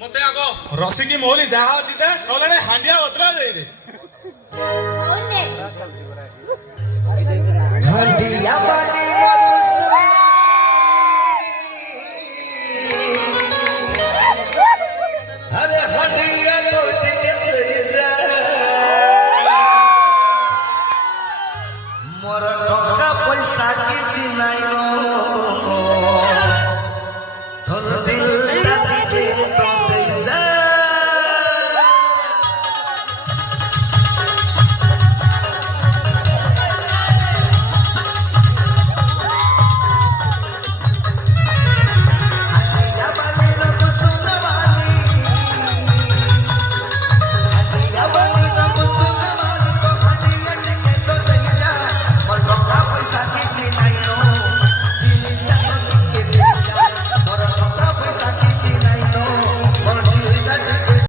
मते आगो रसिकी मोहली जाहा अछि ते नले हांडिया उतरा जाई रे होने हंडिया बाली मधुसुई अरे हंडिया